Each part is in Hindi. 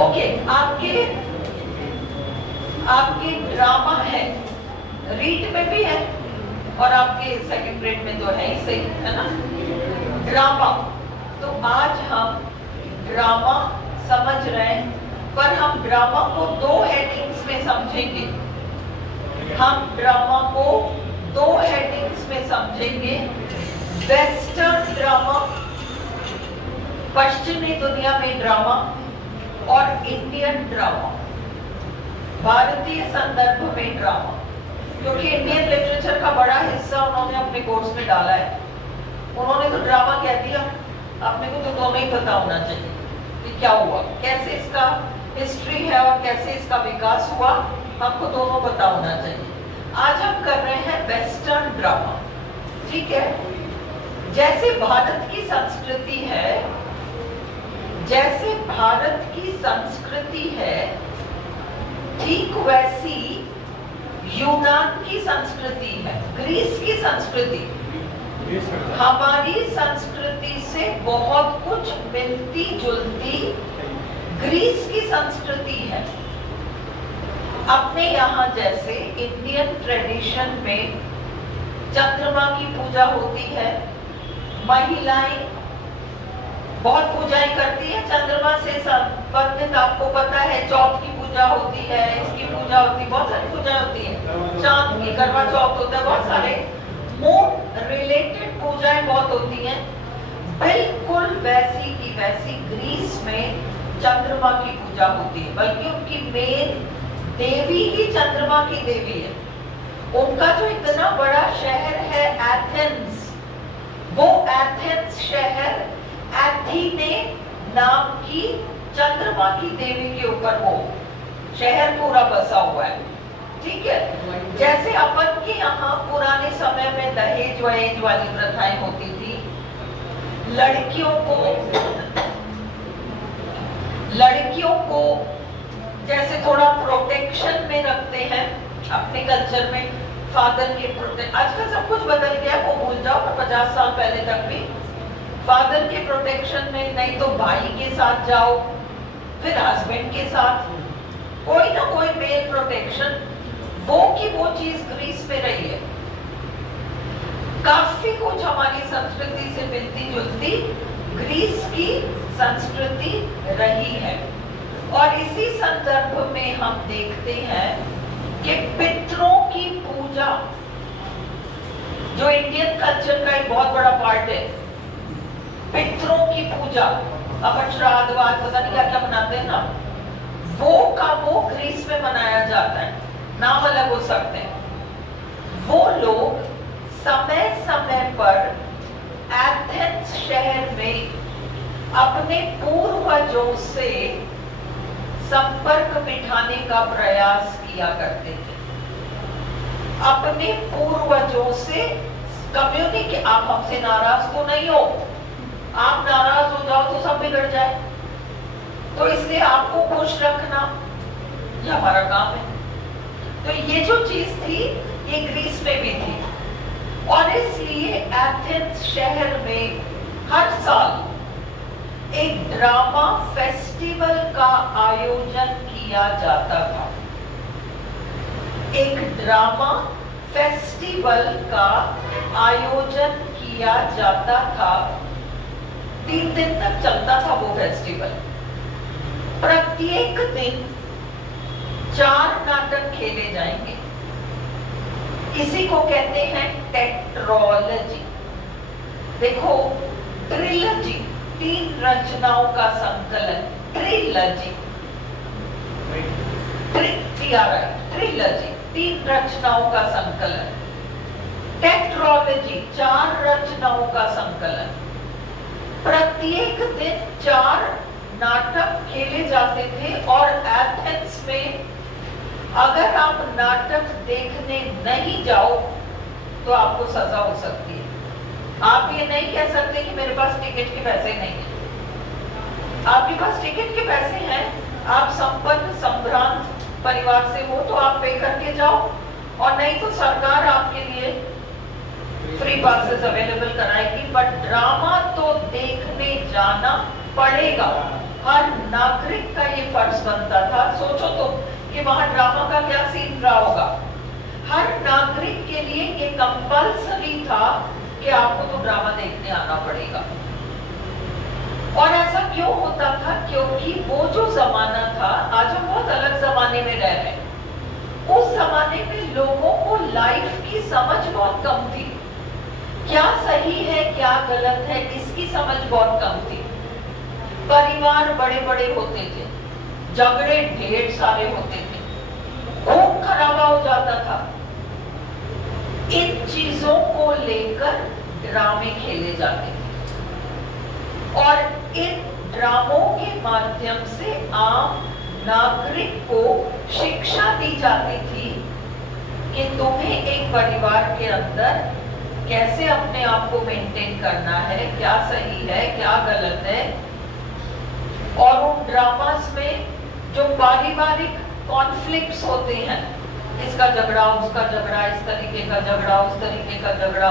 ओके, आपके ड्रामा है, रीड में भी है और आपके सेकंड ग्रेड में तो है ही, सही है ना, ड्रामा। तो आज हम ड्रामा समझ रहे हैं, पर हम ड्रामा को दो हेडिंग्स में समझेंगे। हम ड्रामा को दो हेडिंग्स में समझेंगे, वेस्टर्न ड्रामा, पश्चिमी दुनिया में ड्रामा, और इंडियन ड्रामा, भारतीय संदर्भ में ड्रामा। क्योंकि इंडियन लिटरेचर का बड़ा हिस्सा उन्होंने अपने कोर्स में डाला है। उन्होंने तो ड्रामा कह दिया, अपने को तो दोनों ही पता होना चाहिए कि क्या हुआ, कैसे इसका हिस्ट्री है और कैसे इसका विकास हुआ, हमको दोनों पता होना चाहिए। आज हम कर रहे हैं वेस्टर्न ड्रामा, ठीक है। जैसे भारत की संस्कृति है, जैसे भारत की संस्कृति है, ठीक वैसी यूनान की संस्कृति है, ग्रीस की संस्कृति हमारी संस्कृति से बहुत कुछ मिलती जुलती ग्रीस की संस्कृति है। अपने यहाँ जैसे इंडियन ट्रेडिशन में चंद्रमा की पूजा होती है, महिलाएं बहुत पूजाएं करती है चंद्रमा से संबंधित, आपको पता है चौथ की पूजा होती है, इसकी पूजा होती है, बहुत सारी पूजा होती है, चांद की करवा चौथ होता है, बहुत सारे मून रिलेटेड पूजाएं बहुत होती हैं। बिल्कुल वैसी की वैसी ग्रीस में चंद्रमा की पूजा होती है, बल्कि उनकी मेन देवी ही चंद्रमा की देवी है। उनका जो इतना बड़ा शहर है एथेंस, वो एथेंस शहर एथीने नाम की चंद्रमा की देवी के ऊपर वो शहर पूरा बसा हुआ है, ठीक है। जैसे अपन के यहाँ पुराने समय में दहेज वहेज वाली प्रथाएं होती थी, लड़कियों को जैसे थोड़ा प्रोटेक्शन में रखते हैं अपने कल्चर में, फादर के प्रोटेक्शन, आजकल सब कुछ बदल गया, वो भूल जाओ, पर 50 साल पहले तक भी फादर के प्रोटेक्शन में, नहीं तो भाई के साथ जाओ, फिर हस्बैंड के साथ, कोई ना कोई मेल प्रोटेक्शन, वो की वो चीज ग्रीस में रही है। काफी कुछ हमारी संस्कृति से मिलती जुलती ग्रीस की संस्कृति रही है। और इसी संदर्भ में हम देखते हैं कि पितरों की पूजा, जो इंडियन कल्चर का एक बहुत बड़ा पार्ट है, पितरों की पूजा, अपन श्राद्धवाद पता नहीं क्या क्या मनाते हैं ना, वो का वो ग्रीस में मनाया जाता है, नाम अलग हो सकते हैं। वो लोग समय समय पर एथेंस शहर में अपने पूर्वजों से संपर्क बिठाने का प्रयास किया करते थे, अपने पूर्वजों से कम्युनिकेट। आप हमसे नाराज तो नहीं हो, आप नाराज हो जाओ तो सब बिगड़ जाए, तो इसलिए आपको खुश रखना ये हमारा काम है। तो ये जो चीज थी ये ग्रीस में भी थी, और इसलिए एथेंस शहर में हर साल एक ड्रामा फेस्टिवल का आयोजन किया जाता था। एक ड्रामा फेस्टिवल का आयोजन किया जाता था, 3 दिन तक चलता था वो फेस्टिवल। प्रत्येक दिन 4 नाटक खेले जाएंगे, इसी को कहते हैं टेट्रोलॉजी। देखो, ट्रिलॉजी 3 रचनाओं का संकलन, ट्रिलॉजी, ट्रिलॉजी 3 रचनाओं का संकलन, टेट्रोलॉजी 4 रचनाओं का संकलन। प्रत्येक दिन 4 नाटक खेले जाते थे, और एथेंस में अगर आप नाटक देखने नहीं जाओ तो आपको सजा हो सकती है। आप ये नहीं कह सकते कि मेरे पास टिकट के पैसे नहीं है। आपके पास टिकट के पैसे हैं, आप संपन्न संभ्रांत परिवार से हो तो आप पे करके जाओ, और नहीं तो सरकार आपके लिए फ्री पासेस अवेलेबल कराएगी। बट ड्रामा तो देखने जाना पड़ेगा, हर नागरिक का ये फर्ज वहां ड्रामा का क्या सीन रहा होगा। हर नागरिक के लिए ये कंपल्सरी था कि आपको तो ड्रामा देखने आना पड़ेगा। और ऐसा क्यों होता था? क्योंकि वो जो जमाना था, आज हम बहुत अलग जमाने में रह रहे हैं। उस जमाने में लोगों को लाइफ की समझ बहुत कम थी। क्या सही है क्या गलत है इसकी समझ बहुत कम थी। परिवार बड़े बड़े होते थे, झगड़े ढेर सारे होते थे, खून खराबा हो जाता था। इन चीजों को लेकर ड्रामे खेले जाते थे और इन ड्रामों के माध्यम से आम नागरिक को शिक्षा दी जाती थी कि तुम्हें एक परिवार के अंदर कैसे अपने आप को मेंटेन करना है, क्या सही है क्या गलत है। और उन ड्रामास में जो पारिवारिक कॉन्फ्लिक्ट्स होते हैं, इसका झगड़ा उसका झगड़ा, इस तरीके का झगड़ा उस तरीके का झगड़ा,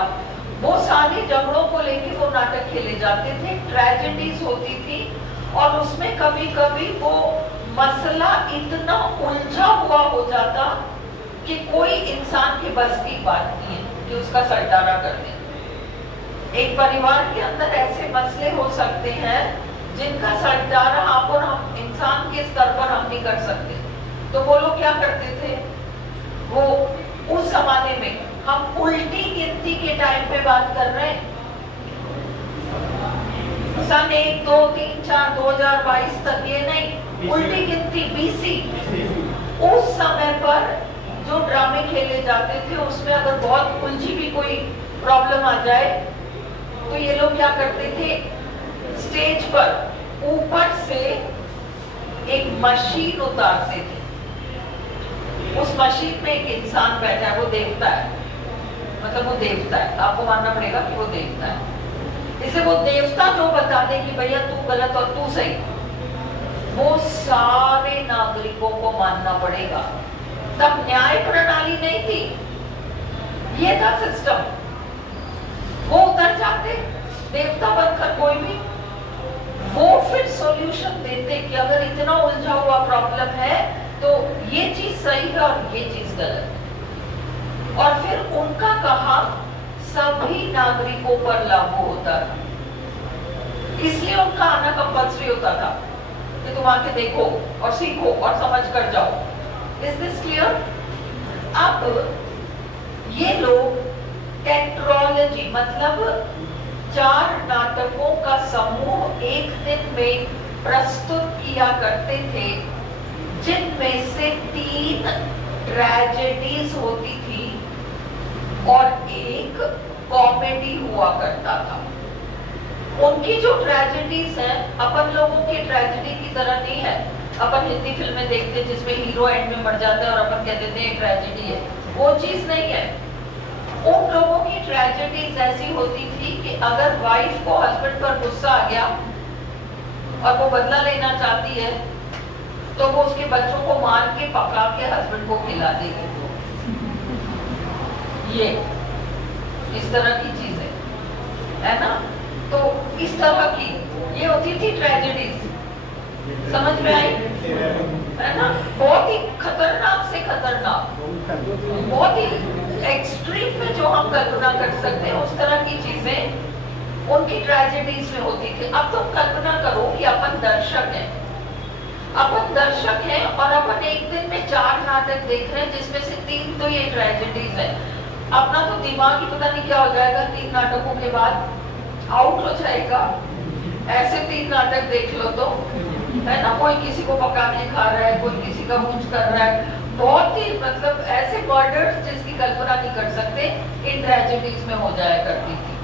वो सारे झगड़ों को लेके वो नाटक खेले जाते थे। ट्रेजेडीज होती थी और उसमें कभी कभी वो मसला इतना उलझा हुआ हो जाता कि कोई इंसान के बस की बात नहीं है कि उसका सल्टारा कर दे। एक परिवार के अंदर ऐसे मसले हो सकते हैं जिनका सल्टारा आप और हम इंसान के स्तर पर हम नहीं कर सकते। तो वो लोग क्या करते थे, वो उस जमाने में, हम उल्टी गिनती के टाइम पे बात कर रहे हैं, सन 1 2 3 4 2022 तक, ये नहीं, उल्टी गिनती BC। उस समय पर जो ड्रामे खेले जाते थे उसमें अगर बहुत उलझी भी कोई प्रॉब्लम आ जाए तो ये लोग क्या करते थे, स्टेज पर ऊपर से एक मशीन उतारते थे। उस मशीन में एक इंसान बैठा है, वो देवता है, मतलब वो देवता है, आपको मानना पड़ेगा कि वो देवता है। इसे वो देवता जो बता दे कि भैया तू गलत और तू सही, वो सारे नागरिकों को मानना पड़ेगा। तब न्याय प्रणाली नहीं थी, ये था सिस्टम। वो उतर जाते देवता बनकर कोई भी, वो फिर सॉल्यूशन देते कि अगर इतना उलझा हुआ प्रॉब्लम है तो ये चीज सही है और ये चीज गलत है। और फिर उनका कहा सभी नागरिकों पर लागू होता था, इसलिए उनका आना कंपल्सरी होता था कि तुम आके देखो और सीखो और समझ कर जाओ। Is this clear? अब ये लोग टेट्रोलॉजी मतलब 4 नाटकों का समूह एक दिन में प्रस्तुत किया करते थे, जिनमें से 3 ट्रेजेडीज होती थी और एक कॉमेडी हुआ करता था। उनकी जो ट्रेजेडीज हैं अपन लोगों की ट्रेजेडी की तरह नहीं है। अपन हिंदी फिल्में देखते जिसमें हीरो एंड में मर जाता है और अपन कह देते हैं ट्रेजेडी है, वो चीज नहीं है। उन लोगों की ट्रेजेडीज ऐसी होती थी कि अगर वाइफ को हस्बैंड पर गुस्सा आ गया और वो बदला लेना चाहती है तो वो उसके बच्चों को मार के पका के हस्बैंड को खिला देगी। ये इस तरह की चीज है ना। तो इस तरह की ये होती थी ट्रेजेडीज, समझ में आई है ना। बहुत ही खतरनाक से खतरनाक, बहुत ही एक्सट्रीम में जो हम कल्पना कर सकते हैं उस तरह की चीजें उनकी ट्रेजेडीज में होती थी। अब तुम कल्पना करो कि अपन दर्शक हैं, अपन दर्शक हैं और अपन एक दिन में 4 नाटक देख रहे हैं जिसमें से 3 तो ये ट्रेजेडीज है। अपना तो दिमाग ही पता नहीं क्या हो जाएगा 3 नाटकों के बाद, आउट हो जाएगा। ऐसे 3 नाटक देख लो तो है ना, कोई किसी को पका के खा रहा है, कोई किसी का मुंह कर रहा है, बहुत ही मतलब ऐसे मर्डर्स जिसकी कल्पना नहीं कर सकते इन ट्रेजेडीज में हो जाया करती थी,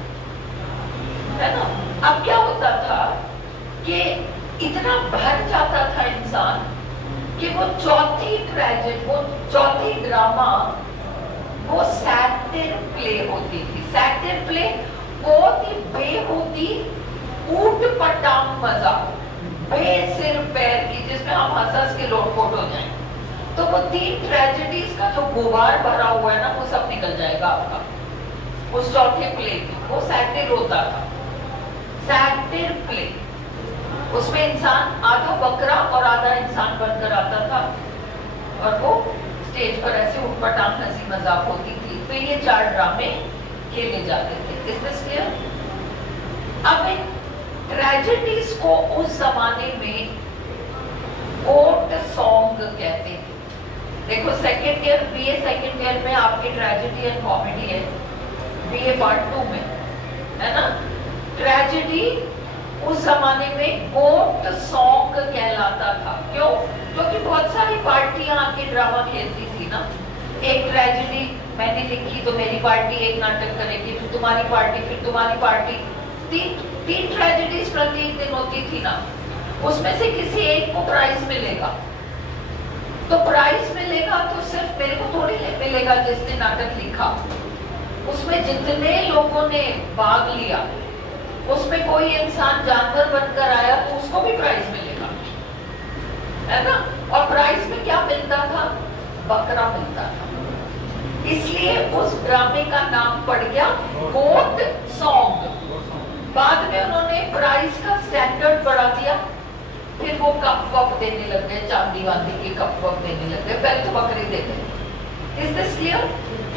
है ना। अब क्या होता था कि इतना भर जाता था इंसान कि वो चौथी ट्रेजेडी, वो चौथी ड्रामा, वो सैटिर प्ले होती थी। सैटिर प्ले बहुत ही बेहूदी ऊट पटांग मजा, बेसिर पैर की, जिसमें हम हंस के लोटपोट हो जाएं। तो वो 3 ट्रेजेडीज का जो गुबार भरा हुआ है ना वो सब निकल जाएगा आपका उस चौथे प्ले में। वो सैटिर होता था, सैटिर प्ले। उसमें इंसान आधा बकरा और आधा इंसान बनकर आता था और वो स्टेज पर ऐसे उठपटांग हंसी मजाक होती थी। तो ये 4 ड्रामे खेले जाते थे। Is this clear? अब इन ट्रेजेडीज को उस जमाने में कोर्ट सॉन्ग कहते थे। देखो second year BA second year में आपकी ट्रेजेडी एंड कॉमेडी है, बीए पार्ट 2 में, है ना। ट्रेजेडी उस जमाने में कोर्ट सॉन्ग कहलाता था। क्यों? क्योंकि बहुत सारी पार्टियां आके ड्रामा खेलती थी ना। एक ट्रेजेडी मैंने लिखी तो मेरी पार्टी एक नाटक करेगी, फिर तुम्हारी पार्टी, फिर तुम्हारी पार्टी। तीन ट्रेजेडीज प्रत्येक दिन होती थी ना। उसमें से किसी एक को प्राइज मिलेगा, तो प्राइज मिलेगा तो सिर्फ मेरे को थोड़ी मिलेगा जिसने नाटक लिखा। उसमें जितने लोगों ने भाग लिया, उसमें कोई इंसान जानवर बनकर आया तो उसको भी प्राइज मिलेगा, है ना। और प्राइज में क्या मिलता था? बकरा मिलता था। इसलिए उस ड्रामे का नाम पड़ गया कोर्ट सॉन्ग। बाद में उन्होंने प्राइज का स्टैंडर्ड बढ़ा दिया, फिर वो कप वप देने लग गए, चांदी वांदी के कप वप देने लग गए, पहले तो बकरी देते। Is this clear?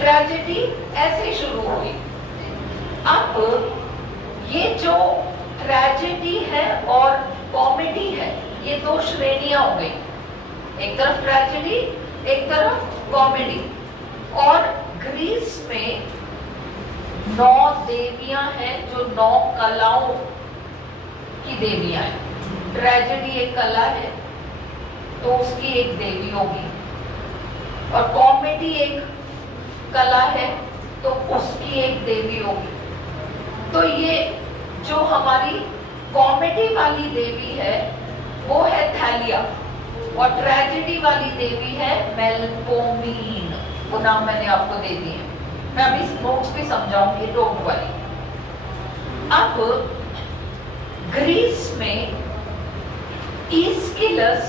ट्रेजेडी ऐसे शुरू हुई। अब ये जो ट्रेजेडी है और कॉमेडी है, ये 2 श्रेणियां हो गई। एक तरफ ट्रेजेडी, एक तरफ कॉमेडी। और ग्रीस में 9 देवियां हैं जो 9 कलाओं की देवियां हैं। ट्रेजेडी एक कला है तो उसकी एक देवी होगी, और कॉमेडी एक कला है तो उसकी एक देवी होगी। तो ये जो हमारी कॉमेडी वाली देवी है वो है थैलिया, और ट्रेजेडी वाली देवी है मेलपोमीन। वो नाम मैंने आपको दे दिए, मैं अभी नोट्स भी समझाऊंगी, डोंट वरी। अब ग्रीस में ईस्किलस,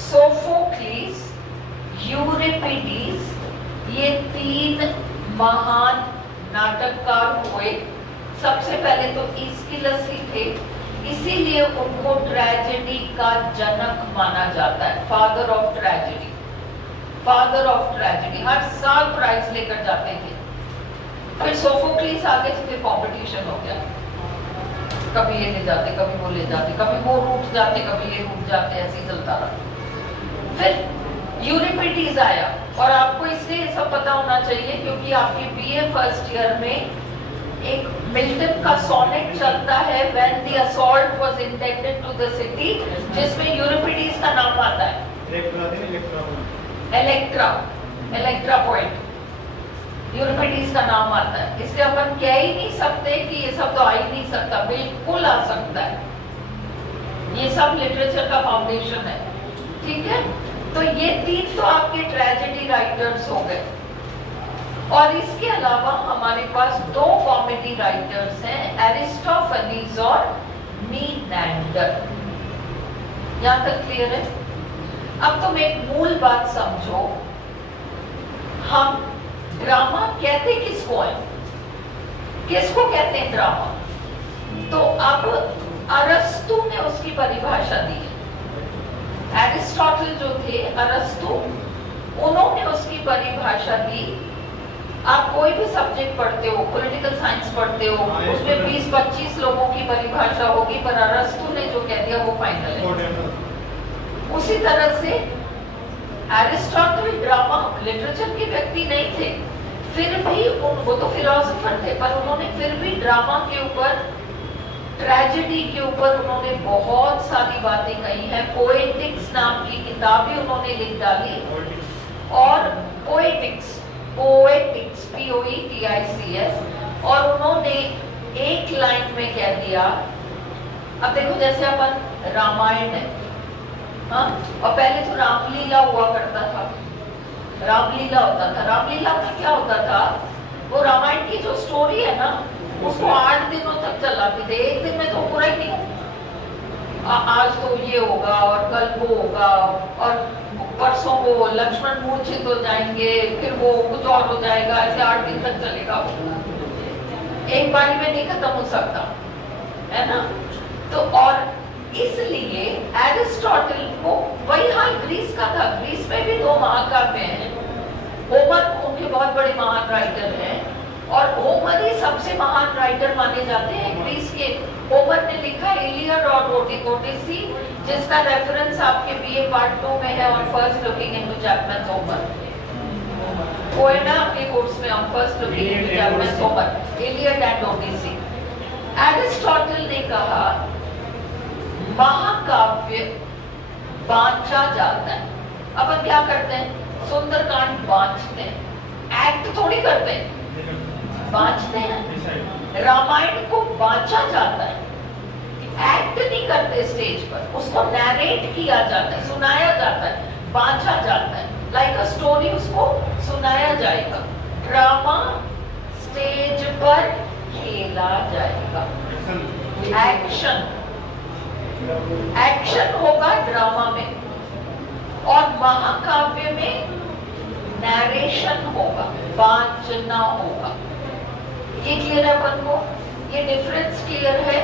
सोफोक्लीस, यूरिपिडीज, ये 3 महान नाटककार हुए। सबसे पहले तो ईस्किलस ही थे, इसीलिए उनको ट्रेजेडी का जनक माना जाता है, father of tragedy. Father of tragedy हर साल प्राइज लेकर जाते थे। फिर सोफोक्लीस आगे से फिर कंपटीशन हो गया, कभी ये ले जाते, कभी वो ले जाते, कभी वो रूठ जाते, कभी ये रूठ जाते, ऐसे ही चलता रहा। फिर यूरिपिडीज आया, और आपको इसलिए ये सब पता होना चाहिए क्योंकि आपके बीए फर्स्ट ईयर में एक मिल्टन का सोनेट चलता है, when the assault was intended to the city, जिसमें यूरिपिडीज का नाम आता है। इलेक्ट्रा पोएट, यूरिपिडीज का नाम आता है। इसलिए अपन कह ही नहीं सकते कि ये सब तो आ ही नहीं सकता, बिल्कुल आ सकता है। ये सब लिटरेचर का फाउंडेशन है, ठीक है। तो ये 3 तो आपके ट्रेजेडी राइटर्स हो गए, और इसके अलावा हमारे पास 2 कॉमेडी राइटर्स हैं, एरिस्टोफनीज और मीनांडर। यहां तक क्लियर है? अब तुम एक मूल बात समझो, हम ड्रामा कहते किसको है? किसको कहते हैं ड्रामा? तो अब अरस्तु ने उसकी परिभाषा दी है। एरिस्टोटल जो थे, अरस्तु, उन्होंने उसकी परिभाषा दी। आप कोई भी सब्जेक्ट पढ़ते हो, पॉलिटिकल साइंस पढ़ते हो, उसमें 20-25 लोगों की परिभाषा होगी, पर अरस्तु ने जो कह दिया वो फाइनल है। उसी तरह से एरिस्टोटल ड्रामा लिटरेचर के व्यक्ति नहीं थे, फिर भी वो तो फिलोसोफर थे, पर उन्होंने फिर भी ड्रामा के ऊपर, ट्रेजेडी के ऊपर उन्होंने बहुत सारी बातें कही हैं। पोएटिक्स नाम की किताब भी उन्होंने लिख डाली, और पोएटिक्स POETICS, और उन्होंने एक लाइन में कह दिया। अब देखो जैसे अपन रामायण है, हाँ, और पहले तो रामलीला हुआ करता था, रामलीला होता था। रामलीला में क्या होता था, वो रामायण की जो स्टोरी है ना, उसको 8 दिनों तक चलाते थे, एक दिन में तो पूरा ही नहीं। आज तो ये होगा और कल वो होगा, और परसों वो लक्ष्मण मूर्छित हो जाएंगे, फिर वो कुछ और हो जाएगा, ऐसे 8 दिन तक चलेगा। एक बारी में नहीं खत्म हो सकता, है ना। तो और इसलिए एरिस्टोटल को, वही हाल ग्रीस का था। ग्रीस में भी 2 महान राइटर हैं और होमर ही सबसे महान राइटर माने जाते हैं ग्रीस के। होमर ने लिखा इलियड और ओडिसी, जिसका रेफरेंस आपके बीए पार्ट 2 में है on first looking into Chapman's Homer. वो है ना आपके कोर्स में on first looking into Chapman's Homer, Iliad and Odyssey. Aristotle ने कहा महाकाव्य बांचा जाता है। अपन क्या करते हैं? सुंदरकांड बांचते हैं, एक्ट थोड़ी करते हैं, बांचते हैं। रामायण को बांचा जाता है, एक्ट नहीं करते स्टेज पर, उसको नैरेट किया जाता है, सुनाया जाता है, बांचा जाता है। लाइक अ स्टोरी उसको सुनाया जाएगा। ड्रामा स्टेज पर खेला जाएगा। एक्शन होगा ड्रामा में, और महाकाव्य में नैरेशन होगा, वाचना होगा। ये क्लियर है अपन को? ये डिफरेंस क्लियर है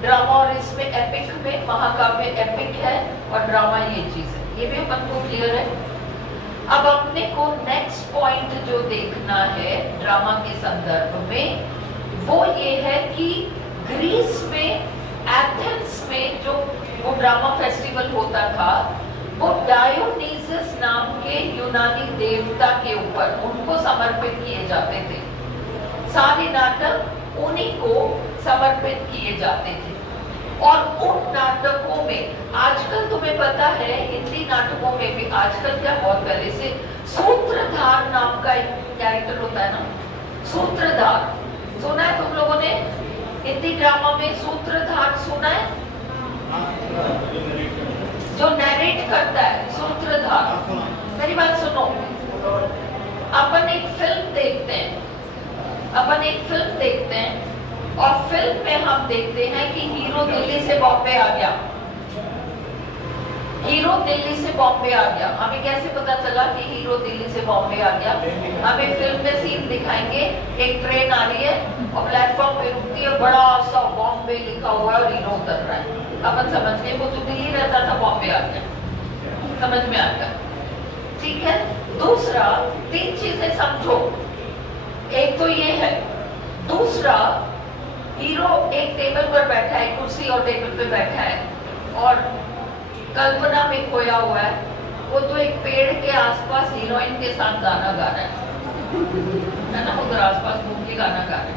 ड्रामा और इसमें? एपिक में महाकाव्य एपिक है और ड्रामा ये चीज है, ये भी अपन को क्लियर है। अब अपने को नेक्स्ट पॉइंट जो देखना है ड्रामा के संदर्भ में वो ये है कि ग्रीस में, एथेंस में जो वो ड्रामा फेस्टिवल होता था वो डायोनीसस नाम के यूनानी देवता के ऊपर उनको समर्पित किए जाते थे। सारे नाटक उन्हीं को समर्पित किए जाते थे। और उन नाटकों में आजकल तुम्हें पता है हिंदी नाटकों में भी आजकल क्या बहुत पहले से सूत्रधार नाम का एक कैरेक्टर होता है ना, सूत्रधार सुना है तुम लोगों ने? हिंदी ड्रामा में सूत्रधार सुना है? जो नैरेट करता है सूत्रधार। मेरी बात सुनो, अपन एक फिल्म देखते हैं, और फिल्म में हम देखते हैं कि हीरो दिल्ली से बॉम्बे आ गया, हमें कैसे पता चला कि हीरो दिल्ली से बॉम्बे आ गया? हमें फिल्म में सीन दिखाएंगे, एक ट्रेन आ रही है और प्लेटफॉर्म पे रुकती है, बड़ा सा बॉम्बे लिखा हुआ है और हीरो उतर रहा है। अपन समझ गए वो तो दिल्ली रहता था, बॉम्बे आ गया, समझ में आ गया, ठीक है। दूसरा, 3 चीजें समझो, एक तो ये है, दूसरा हीरो एक टेबल पर बैठा है, कुर्सी और टेबल पे बैठा है और कल्पना में खोया हुआ है, वो तो एक पेड़ के आसपास हीरोइन के साथ गाना गा रहा है ना, उधर आसपास घूम के गाना गा रहा है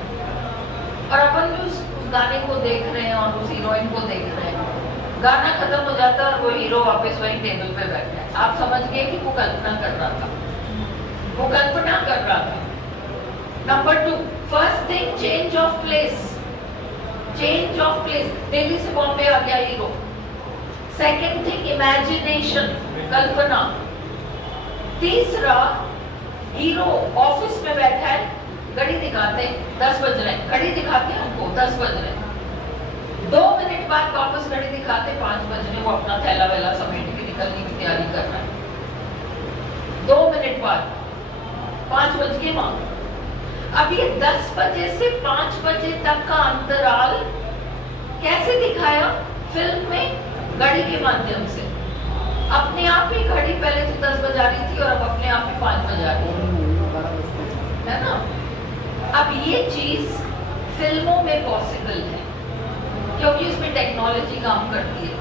और अपन भी उस गाने को देख रहे हैं और उस हीरोइन को देख रहे हैं। गाना खत्म हो जाता है और वो हीरो वापस वही टेबल पे बैठा है। आप समझ गए कि वो कल्पना कर रहा था, number 2, first thing change of place, Delhi से बॉम्बे आ गया हीरो। सेकेंड थिंग इमेजिनेशन, कल्पना। तीसरा, हीरो ऑफिस में बैठा है, घड़ी दिखाते 10 बज रहे, घड़ी दिखाते हैं हमको 10 बज रहे, 2 मिनट बाद वापस घड़ी दिखाते 5 बज रहे, वो अपना थैला वैला समेट के निकलने की तैयारी कर रहा है। 2 मिनट बाद 5 बज के वहां। अब ये 10 बजे से 5 बजे तक का अंतराल कैसे दिखाया फिल्म में? घड़ी के माध्यम से। अपने आप ही घड़ी पहले तो 10 बजा रही थी और अब अपने आप ही 5 बजा रही है ना। अब ये चीज फिल्मों में पॉसिबल है क्योंकि उसमें टेक्नोलॉजी काम करती है,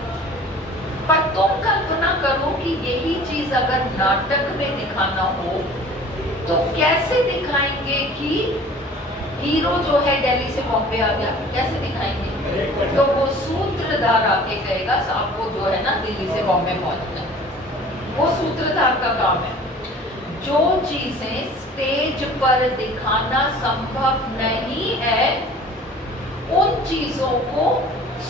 पर तुम कल्पना करो कि यही चीज अगर नाटक में दिखाना हो तो कैसे दिखाएंगे कि हीरो जो है दिल्ली से बॉम्बे आ गया, कैसे दिखाएंगे? तो वो सूत्रधार आके कहेगा आपको जो है ना दिल्ली से बॉम्बे पहुंच गया, वो सूत्रधार का काम है। जो चीजें स्टेज पर दिखाना संभव नहीं है उन चीजों को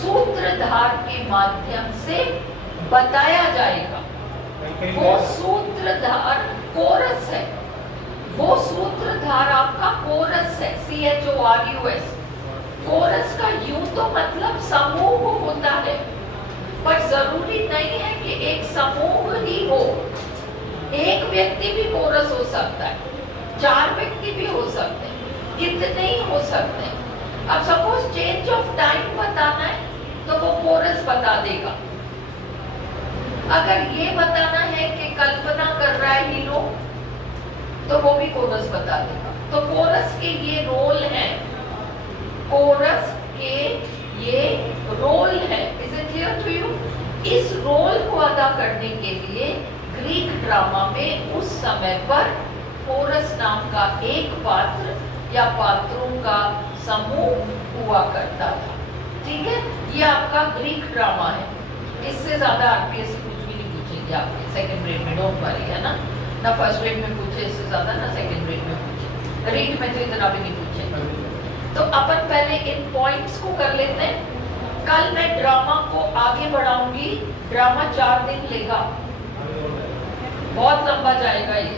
सूत्रधार के माध्यम से बताया जाएगा। वो सूत्रधार कोरस है, वो सूत्रधार आपका कोरस है, CHORUS। कोरस का यूं तो मतलब समूह होता है, पर जरूरी नहीं है कि एक समूह ही हो। एक व्यक्ति भी कोरस हो सकता है, 4 व्यक्ति भी हो सकते हैं, कितने ही हो सकते हैं। अब सपोज चेंज ऑफ टाइम बताना है तो वो कोरस बता देगा। अगर ये बताना है कि कल्पना कर रहा है हीरो तो वो भी कोरस बता देगा। तो कोरस के ये रोल हैं, कोरस के ये रोल है। Is it clear to you? इस रोल को अदा करने के लिए ग्रीक ड्रामा में उस समय पर कोरस नाम का एक पात्र या पात्रों का समूह हुआ करता था। ठीक है, ये आपका ग्रीक ड्रामा है। इससे ज्यादा आरपीएस कुछ भी नहीं पूछेंगे आपके सेकंड ग्रेड में, डोंट वरी, है ना फर्स्ट ग्रेड में पूछे इससे ज्यादा, ना सेकंड ग्रेड में पूछे, रीड में तो इतना भी नहीं पूछे। तो अपन पहले इन पॉइंट्स को कर लेते हैं। कल मैं ड्रामा को आगे बढ़ाऊंगी। ड्रामा 4 दिन लेगा, बहुत लंबा जाएगा ये,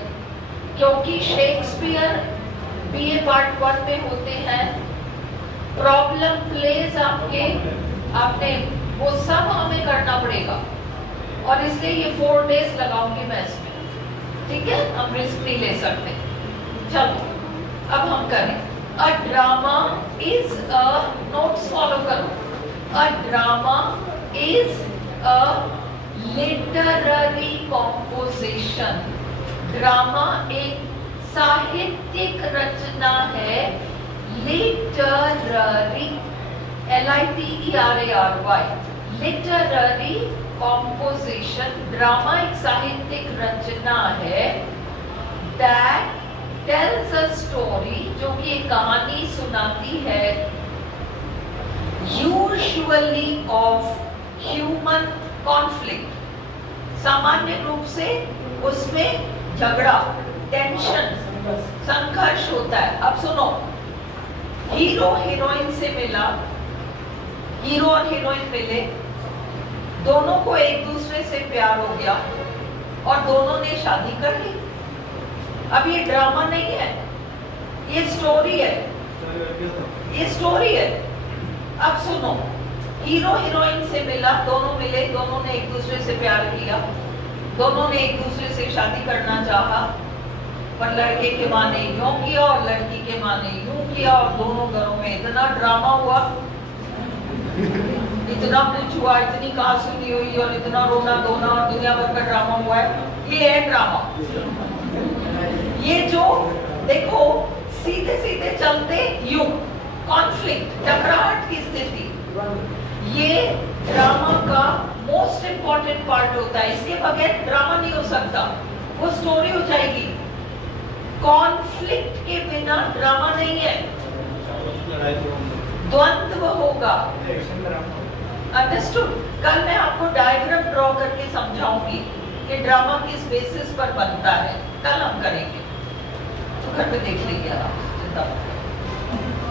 क्योंकि शेक्सपियर बीए पार्ट 1 में होते हैं, प्रॉब्लम प्लेस आपने वो सब हमें करना पड़ेगा, और इसलिए ये 4 डेज लगाऊंगी मैं इसमें। ठीक है, हम रिस्क नहीं ले सकते। चलो अब हम करें। A drama is a, notes follow करो। A drama is a literary composition. Drama एक साहित्यिक रचना है। Literary, LITERARY, literary composition. Drama एक साहित्यिक रचना है दैट टेल्स अ स्टोरी, जो कि एक कहानी सुनाती है, यूजुअली ऑफ ह्यूमन कॉन्फ्लिक्ट। सामान्य रूप से उसमें झगड़ा, टेंशन, संघर्ष होता है। अब सुनो, हीरो हीरोइन से मिला, हीरो और हीरोइन मिले, दोनों को एक दूसरे से प्यार हो गया और दोनों ने शादी कर ली। अब ये ड्रामा नहीं है, ये स्टोरी है, ये स्टोरी है। अब सुनो, हीरो हीरोइन से मिला, दोनों मिले, दोनों ने एक दूसरे से प्यार किया, दोनों ने एक दूसरे से शादी करना चाहा, पर लड़के के माँ ने यूं किया और लड़की के माँ ने यूं किया, और दोनों घरों में इतना ड्रामा हुआ, इतना कुछ हुआ, इतनी कहा सुनी हुई और इतना रोना धोना और दुनिया भर का ड्रामा हुआ है। ये है ड्रामा। ये जो देखो सीधे सीधे चलते युग, कॉन्फ्लिक्ट, टकराहट की स्थिति, ये ड्रामा का मोस्ट इंपॉर्टेंट पार्ट होता है। इसके बगैर ड्रामा नहीं हो सकता, वो स्टोरी हो जाएगी। कॉन्फ्लिक्ट के बिना ड्रामा नहीं है, द्वंद्व होगा। अंडरस्टूड? कल मैं आपको डायग्राम ड्रॉ करके समझाऊंगी कि ड्रामा किस बेसिस पर बनता है। कल हम करेंगे, तो घर पे देख लीजिए आप।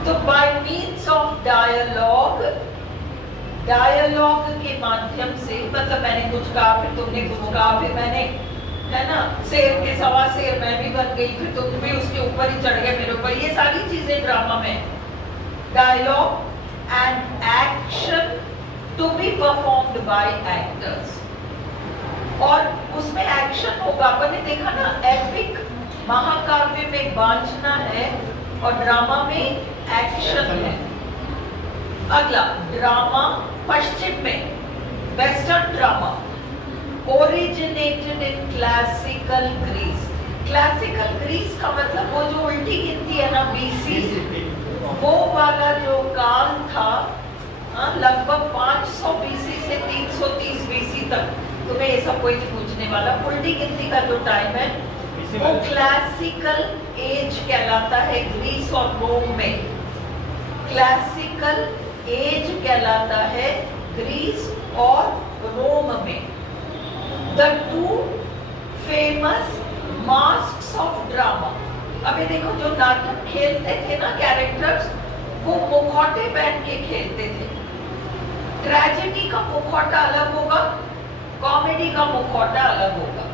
तो by means of dialogue, dialogue के माध्यम से, मतलब मैंने कुछ कहा, फिर तुमने कुछ कहा, फिर मैंने, है ना, शेर के सवा शेर मैं भी बन गई, फिर तुम भी उसके ऊपर ही चढ़ गए मेरे ऊपर। ये सारी चीजें ड्रामा में। Dialogue and action to be performed by actors, और उसमें एक्शन होगा। अपन ने देखा ना, एपिक महाकाव्य में वांछना है और ड्रामा में एक्शन है। अगला, ड्रामा पश्चिम में, western drama originated in classical Greece. Classical Greece का मतलब वो जो उल्टी गिनती है ना, BC, वो वाला जो काल था, लगभग 500 BC से 330 BC तक। तुम्हें ये सब कोई नहीं पूछने वाला। उल्टी गिनती का जो टाइम है वो क्लासिकल एज कहलाता है ग्रीस और रोम में। क्लासिकल एज कहलाता है ग्रीस और रोम में। The two famous masks of drama। अभी देखो, जो नाटक खेलते थे ना कैरेक्टर्स, वो मुखौटे पहन के खेलते थे। ट्रेजेडी का मुखौटा अलग होगा, कॉमेडी का मुखौटा अलग होगा।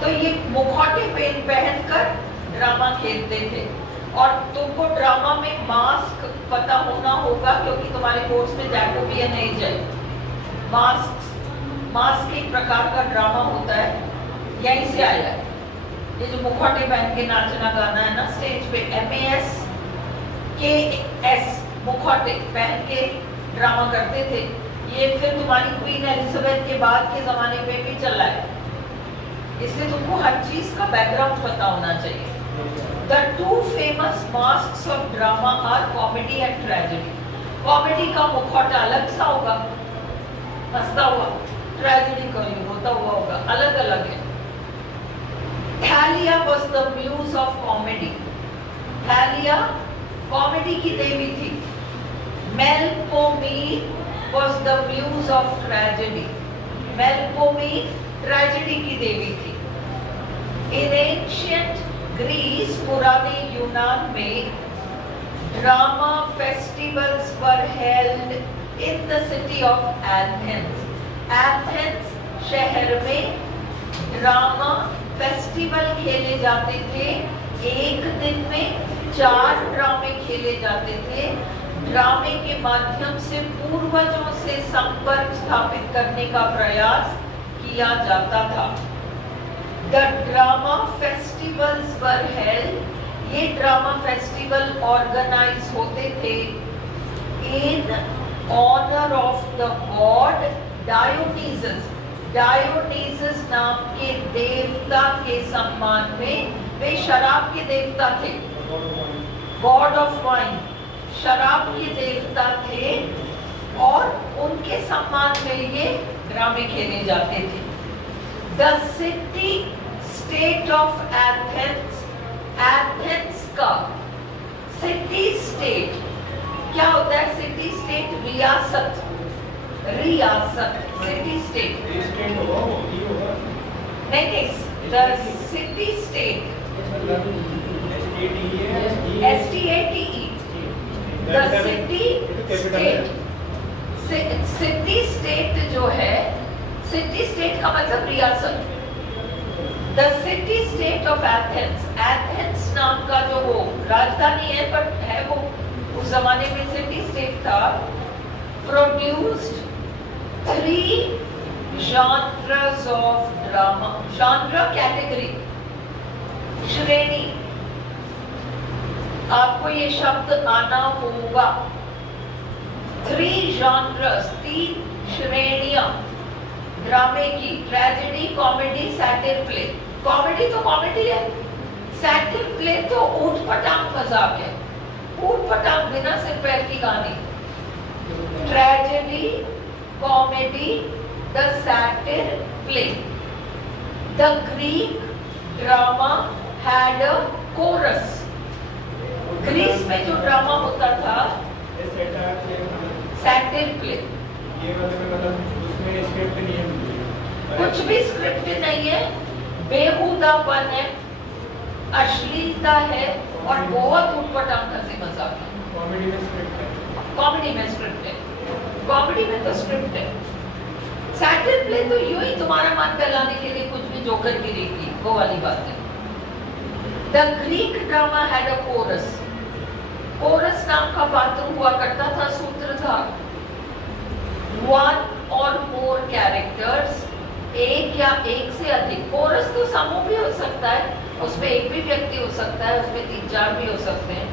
तो ये मुखौटे पहनकर ड्रामा खेलते थे। और तुमको ड्रामा में मास्क पता होना होगा, क्योंकि तुम्हारे कोर्स में जैकोबियन एज है। मास्क एक प्रकार का ड्रामा होता है, यहीं से आया है। ये जो मुखौटे पहन के नाचना गाना है ना स्टेज पे, MASKS, मुखौटे पहन के ड्रामा करते थे। ये फिर तुम्हारी क्वीन एलिजाबेथ के बाद के जमाने में भी चला है। इसलिए तुमको हर चीज का बैकग्राउंड पता होना चाहिए। The two famous masks of drama are comedy and tragedy. Comedy का मुखौटा अलग सा होगा, हंसता हुआ, ट्रेजेडी का यूं होता हुआ होगा, अलग अलग है। Thalia was the muse of comedy. Thalia comedy की देवी थी। Melpomene was the muse of tragedy. Melpomene tragedy की देवी थी। In ancient Greece, पुराने यूनान में drama festivals were held in the city of Athens. Athens शहर में ड्रामा फेस्टिवल खेले जाते थे। एक दिन में 4 ड्रामे खेले जाते थे। ड्रामे के माध्यम से पूर्वजों से संपर्क स्थापित करने का प्रयास किया जाता था। The drama festivals were held. ये ड्रामा फेस्टिवल ऑर्गेनाइज होते थे in honor of the god Dionysus. डायोनीसस नाम के देवता के सम्मान में। वे शराब के देवता थे, गॉड ऑफ वाइन, शराब के देवता थे और उनके सम्मान में ये ड्रामे खेले जाते थे। The city state of Athens, Athens का सिटी स्टेट क्या होता है? सिटी स्टेट रियासत, रियासत सिटी स्टेट नहीं, the city state STATE, the city state. City state जो है, सिटी स्टेट का मतलब रियासत। The city state of Athens, Athens नाम का जो वो राजधानी है, पर है वो उस जमाने में सिटी स्टेट था। Produced 3 genres of drama. genre category, श्रेणी, आपको ये शब्द आना होगा। 3 genres, 3 श्रेणियां ड्रामे की, ट्रेजेडी, कॉमेडी, सैटिर प्ले। कॉमेडी तो कॉमेडी है, सैटिर प्ले तो ऊट-पटांग मजाक है, ऊट-पटांग बिना सिर पैर की कहानी। Tragedy, comedy, the satyr play. The Greek drama had a chorus. Greece में जो ड्रामा होता था सैटिर प्ले, कुछ भी स्क्रिप्ट नहीं है, बेहुदापन है, अश्लीलता है और बहुत उटपटांग हंसी मजाक है। कॉमेडी में स्क्रिप्ट है, कॉमेडी में स्क्रिप्ट है, कॉमेडी में तो स्क्रिप्ट है। सैटिर प्ले तो यूं ही तुम्हारा मन बहलाने के लिए कुछ भी जोकर गिरेगी, वो वाली बात है। The Greek drama had a chorus. Chorus नाम का पात्र हुआ करता था, सूत्रधार। 1 or more कैरेक्टर्स, एक या एक से अधिक। कोरस तो समूह भी हो सकता है, उसमें एक भी व्यक्ति हो सकता है, उसमें 3-4 भी हो सकते हैं।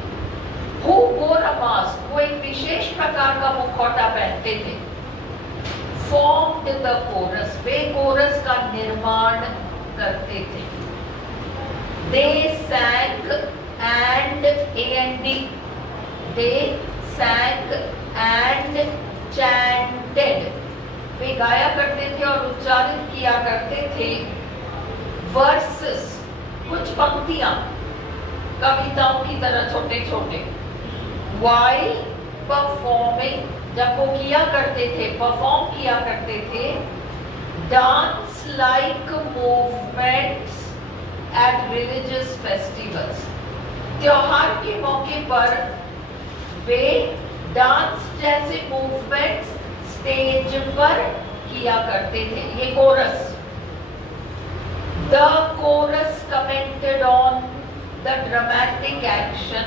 Who wore a mask, वो एक विशेष प्रकार का मुखौटा पहनते थे। Formed the chorus, वे कोरस का निर्माण करते थे। They sang and they sang and chanted, वे गाया करते थे और उच्चारित किया करते थे। Verses, कुछ पंक्तियां कविताओं की तरह छोटे छोटे। While performing, जब वो किया करते थे, परफॉर्म किया करते थे। Dance like movements at religious festivals, त्योहार के मौके पर वे डांस जैसे मूवमेंट्स स्टेज पर किया करते थे। ये chorus. The chorus commented on the dramatic action.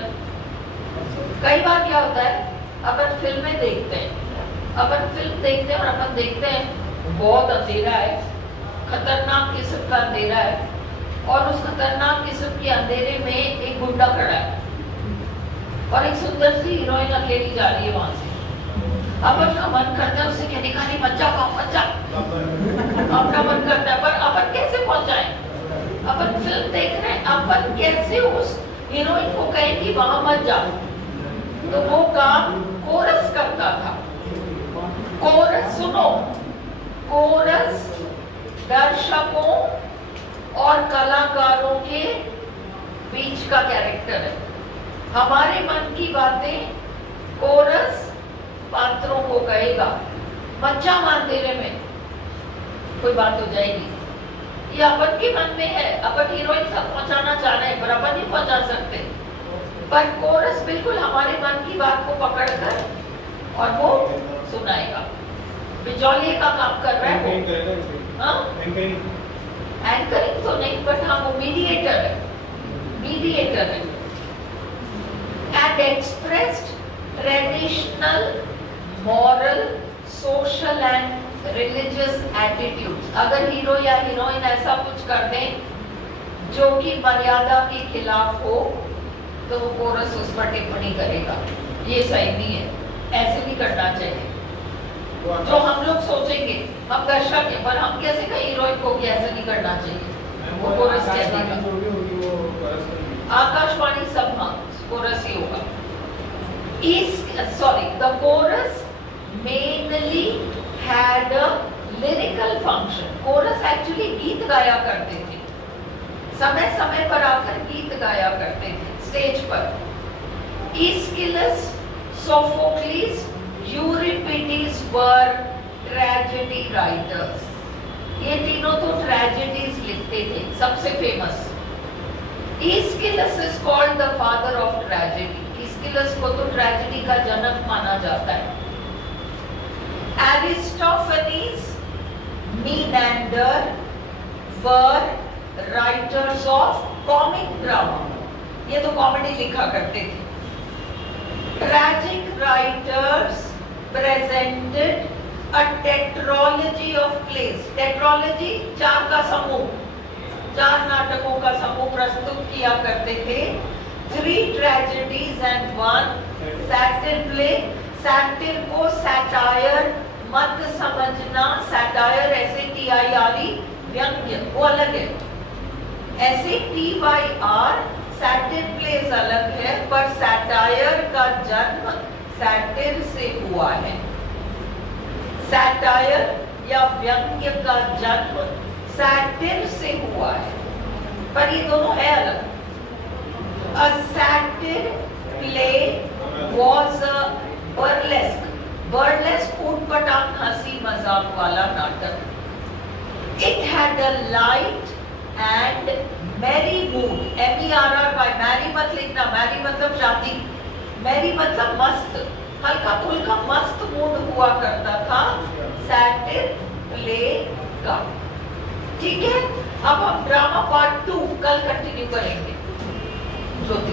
कई बार क्या होता है, अपन फिल्में देखते हैं, अपन फिल्म देखते हैं और अपन देखते हैं बहुत अंधेरा है, खतरनाक किस्म का अंधेरा है, और उस खतरनाक किस्म के अंधेरे में एक गुंडा खड़ा है और एक सुंदर सी हीरोइन अकेली जा रही है वहां से। अपन का मन करता है उसे कहने का, नहीं मत जाओ, मत जाओ, अपना मन करता है, पर अपन कैसे पहुंच जाए? अपन फिल्म देख रहे हैं, अपन कैसे उस हीरोइन को कहें कि वहां मत जाओ, तो वो काम कोरस करता था। कोरस सुनो, कोरस दर्शकों और कलाकारों के बीच का कैरेक्टर है। हमारे मन की बातें कोरस पात्रों को कहेगा। बच्चा मंदिर में कोई बात हो जाएगी, ये अपन के मन में है, अपन हीरोइन तक पहुंचाना चाह रहे हैं पर अपन नहीं पहुंचा सकते, पर कोरस बिल्कुल हमारे मन की बात को पकड़कर और वो सुनाएगा। बिचौलिए का काम कर रहा है वो, एंकरिंग तो नहीं, बट हाँ वो मीडिएटर है, मीडिएटर है। And expressed traditional moral social and religious attitudes. अगर हीरो या हीरोइन ऐसा कुछ कर दें जो कि मर्यादा के खिलाफ हो तो वो कोरस उस पर टिप्पणी करेगा, ये सही नहीं है, ऐसे नहीं करना चाहिए। तो हम लोग सोचेंगे, हम दर्शक हैं, पर हम कैसे कहें हीरोइन को कि ऐसा नहीं करना चाहिए, वो कोरस कह देगा। आकाशवाणी सब हाँ कोरस ही होगा। The chorus mainly had a lyrical function. Chorus actually गीत गाया करते थे, समय समय पर आकर गीत गाया करते थे स्टेज पर। Aeschylus, Sophocles, Euripides were tragedy writers. ये तीनों तो tragedies लिखते थे, सबसे famous. Aeschylus is called the father of tragedy. Aeschylus को तो ट्रेजेडी का जनक माना जाता है। Aristophanes, Menander were writers of comic drama. ये तो कॉमेडी लिखा करते थे। Tragic writers presented a tetralogy of plays. Tetralogy चार का समूह, चार नाटकों का समूह प्रस्तुत किया करते थे। 3 tragedies and 1 satire play. सैटिर को सैटायर मत समझना, सैटायर ऐसे TIRE व्यंग्य वो अलग है, ऐसे TYR सैटिर प्लेस अलग है, पर सैटायर का जन्म सैटिर से हुआ है। सैटायर या व्यंग्य का जन्म सैटिर से हुआ है, पर ये दोनों है अलग। A satire play was a burlesque. Burlesque ऊटपटांग हंसी मजाक वाला नाटक। It had a light and merry mood. MERRY, marry मत लिखना, मैरी मतलब शादी, मैरी मतलब मस्त, हल्का फुल्का मस्त मूड हुआ करता था सैटिर प्ले का। ठीक है, अब हम ड्रामा पार्ट 2 कल कंटिन्यू करेंगे। ज्योति